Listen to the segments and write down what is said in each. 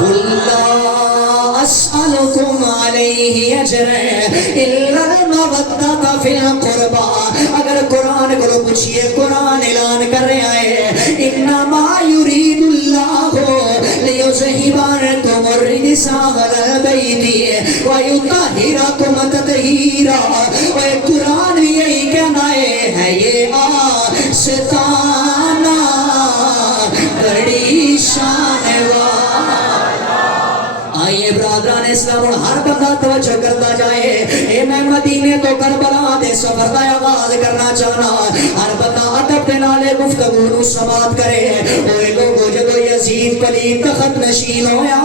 قل لا اسألكم علیہ اجر الا المودۃ فی القربى. اگر قرآن کو پوچھئے قرآن اعلان کر رہا ہے انما یرید اللہ لیذہب عنکم الرجس اہل البیت ویطہرکم تطہیرا. اور قرآن بھی یہی کہنا ہے یہ آستانہ بڑی شان والا. آئیے برادران اسلام اور ہر بندہ توجہ کرتا جائے. اے میں مدینے تو کربلا دے سفر دا آغاز کرنا چاہنا. ہر بندہ ادب دے نالے گفتگو نو سماعت کرے. اوے لوگو جدو یزید پلید تخت نشین ہویا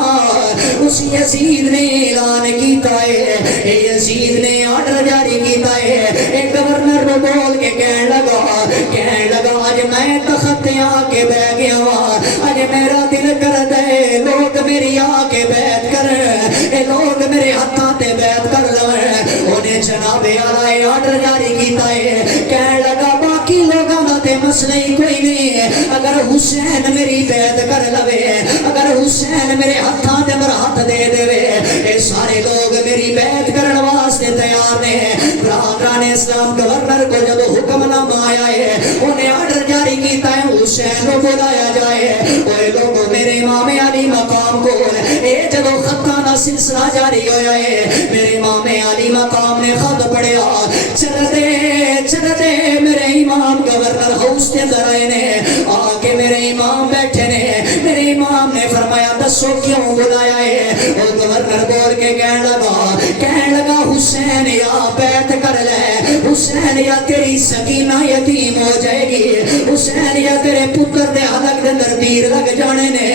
اس یزید نے اعلان کیتا ہے. اے یزید نے آرڈر جاری کیتا ہے. اے گورنر رو بول کے کہنے لگا آج میں تخت تے آ کے بہ گیا ہوں. آج میرا دل کر دے لوگ میری آ کے بیعت کر. اے لوگ میرے ہاتھاں تے بیعت کر لویں. انہیں جناب اعلی آرڈر جاری کیتا ہے. کہنے لگا باقی لوگاں دا تے مسئلہ ہی کوئی نہیں ہے. اگر حسین میری بیعت کر لوے اگر حسین میرے ہاتھاں تے میرا ہاتھ دے دے اے سارے لوگ میری بیعت کرن واسطے تیار نے. برادران اسلام گورنر کو جب حکم نامہ آیا ہے انہیں آرڈر جاری کیتا ہے حسین کو بلایا جائے. اوے لوگوں میرے امام علی مقام کو اے جدو خطانہ سلسلہ جاری ہویا ہے میرے امام علی مقام نے خط پڑھیا. چلتے میرے امام گورنر ہاؤس کے اندر آئے نے. آکے میرے امام بیٹھے نے. میرے امام نے فرمایا دسو کیوں بلایا ہے. اور گورنر بول کے کہنے لگا حسین یا بیعت کر لے. حسین یا تیری سکینہ یتیم ہو جائے گی. حسین یا تیرے پتر دے حلق دے اندر تیر لگ جانے نے.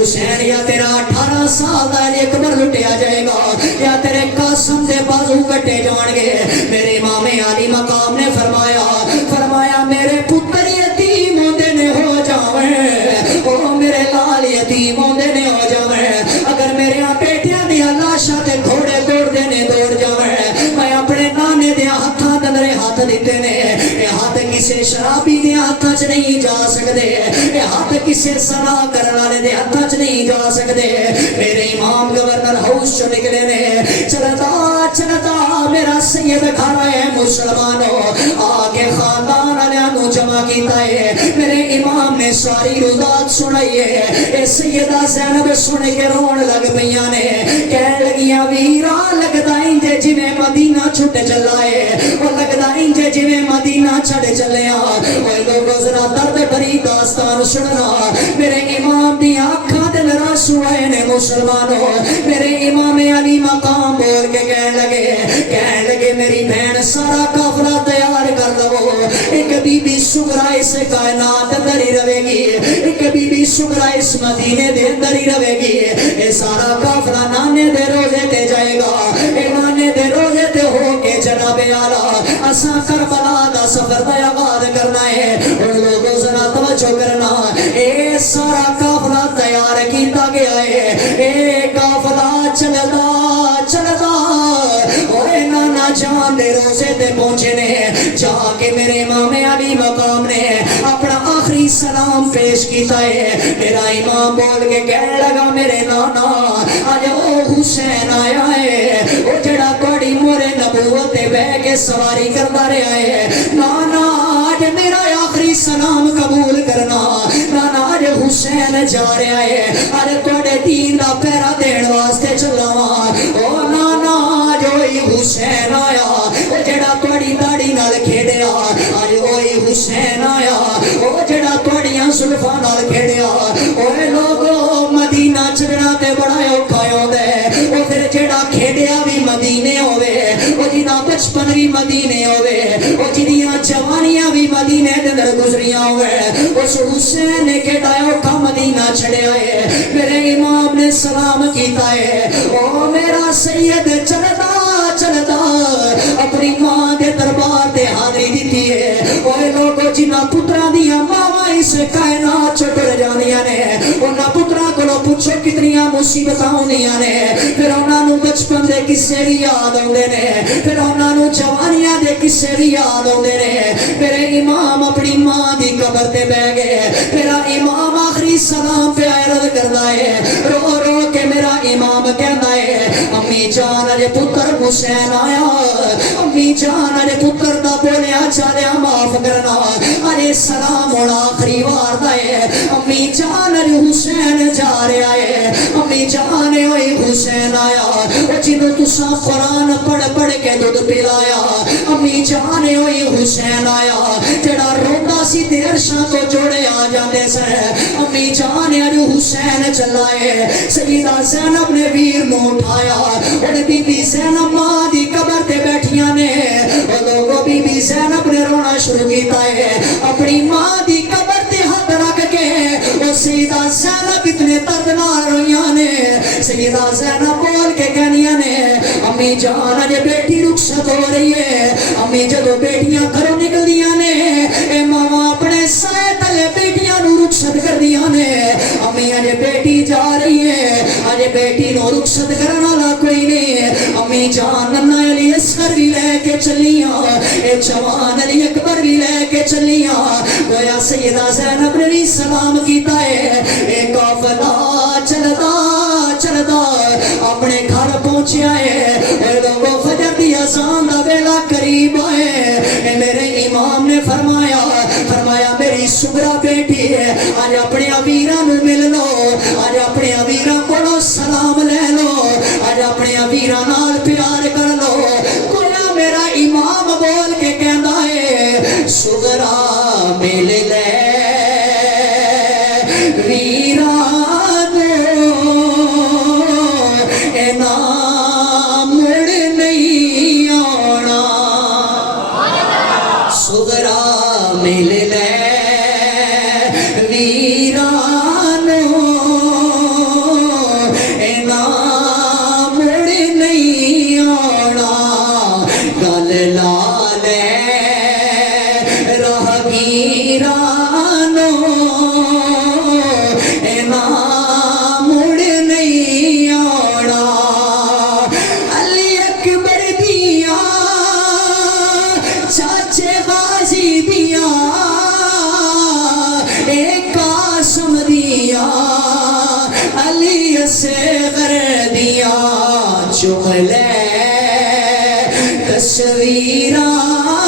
حسین یا تیرا 18 سال دا علی اکبر لٹیا جائے گا یا تیرے قاسم دے بازو کٹے جان گے. میرے امام علی مقام نے فرمایا میرے پتر یتیم ہوندے نے ہو جاویں او میرے لال یتیم ہوندے نے ہو جاویں. اگر میرے بیٹیاں دی لاشاں تے گھوڑے دوڑ دے نے دوڑ جاویں. میں اپنے نانے دے ہاتھاں تے میرے ہاتھ دیتے نے. اے ہاتھ کسے شرابی دے ہاتھاں چ نہیں جا سکدے. اے ہاتھ کسے سنا کرن والے دے ہاتھاں چ نہیں جا سکدے. میرے امام گورنر ہاؤس چ نکلے نے. چلتا میرا سید گھر ہے مسلمانوں آگے خاندان والیاں نو جمع کیتا ہے. میرے امام نے ساری روزات سنائی ہے. اے سیدہ زینب سن کے رون لگ پیاں نے. کہنے لگیاں ویرا لگدا انجے جویں مدینہ چھٹ چلا ہے او لگدا انجے جویں مدینہ چھڑ چلیا. اوے لوگو ذرا درد بھری داستان سننا. میرے امام دی آنکھاں تے میرا سوئے نے مسلمانوں. میرے امام علی مقام بول کے کہنے لگے میری بہن سارا قافلہ تیار کر دو. ایک بی بی سغرا اس کائنات اندر ہی رہے گی. ایک بی بی سغرا اس مدینے دے اندر ہی رہے گی. اے سارا قافلہ نانے دے روزے تے جائے گا. اے نانے دے روزے تے ہو کے جناب اعلی اساں کربلا دا سفر دا آغاز کرنا ہے. اور لوگوں ذرا توجہ کرنا. اے سارا قافلہ تیار کیتا گیا ہے. اے قافلہ چلدا اوے نانا جان دے روزے تے پہنچے نے. جا کے میرے امام علی مقام نے اپنا آخری سلام پیش کیتا ہے. میرا امام بول کے کہنے لگا میرے نانا آج او حسین آیا ہے او جڑا کوڑی مورے نبوت بہ کے سواری کرتا رہا ہے. نانا آج میرا آخری سلام قبول کرنا. نانا آج حسین جا رہا ہے. آج توڑے دین دا پیرا دین واسطے چلا او نانا آج وہی حسین آیا او جڑا توڑی داڑی نال کھیڑیا. آج وہی حسین آیا او جڑا توڑیاں سلفاں نال کھیڑیا. اوے لوگو مدینہ چڑھنا تے بڑا اوکھا ہوندا ہے. او پھر جڑا کھیڑیا بھی مدینے ہوے او جدا بچپن بھی مدینے ہوے او جدیاں جوانیاں بھی مدینے دے اندر گزریاں ہوے اس حسین نے کیڑا اوکھا مدینہ چھڑیا ہے. میرے امام نے سلام کیتا ہے. او میرا سید چلدا اپنی ماں دے دربار تے حاضری دیتی ہے. اوے لوگو جنہاں پتراں دیاں ماواں اس کائنات چ ٹر جاندیاں نے انہاں پتراں کولوں پوچھو کتنیاں مصیبتاں ہوندیاں نے. پھر انہاں نوں بچپن دے قصے بھی یاد آوندے نے. پھر انہاں نوں جوانیاں دے قصے بھی یاد آوندے نے. میرے امام اپنی ماں دی قبر تے بیٹھ گئے. میرا امام آخری سلام پہ عرض کردا ہے رو رو کے امی جان دے پتر حسین آیا امی جان دے پتر دا بولیا چالیا معاف کرنا ارے سلام ہونا آخری وار دائے امی جان دے حسین جا رہا ہے امی جان ہوئی حسین آیا جنہوں تسا قرآن پڑھ پڑھ کے دودھ پلایا امی جان ہوئی حسین آیا جڑا روندہ سی دیر شاہ تو جوڑے آ جاندے سے امی جان ہوئی حسین چلائے سیدہ زینب نے ویر نو اٹھایا اور بی بی زینب ماں دی قبر تے بیٹھیاں نے اور لوگوں بی بی زینب نے رونا شروع کیتا ہے اپنی ماں دی قبر تے ہاتھ رکھ کے اور سیدہ زینب اتنے دردناک رویاں نے سیدہ زینب بول کے کہنیاں نے امی جان اجے بیٹی رخصت ہو رہی ہے امی جدو بیٹیاں گھروں نکل دیاں نے اے ماما اپنے سائے تلے بیٹیاں نو رخصت کر دیاں نے امی اجے بیٹی جا رہی ہے اجے بیٹی نو رخصت کرنا لا کوئی نہیں امی جان ننا علی اصغر بھی لے کے چلیاں اے جوان علی اکبر بھی لے کے چلیاں گویا سیدہ زینب نے بھی سلام کیتا ہے اے قافلہ چلدا چلدا اپنے گھر پہنچیا ہے اے لوگوں فجر دی اذان دا ویلا قریب آئے اے میرے امام نے فرمایا میری سغرا بیٹی ہے آج اپنے امیرہ نو مل لو آج اپنے امیرہ کو سلام لے لو آج اپنے امیرہ نال پیار کر لو کویا میرا امام بول کے کہندا ہے سغرا مل لے ویران اے نام مڑ نہیں آنا سغرا مل لے ویران اے نام مڑ نہیں آنا گل لا لے راہگیران اے نام مڑ نہیں آنا علی اکبر دیا چاچے غازی دیا اے قاسم دیا علی اصغر دیا چم لے تصویراں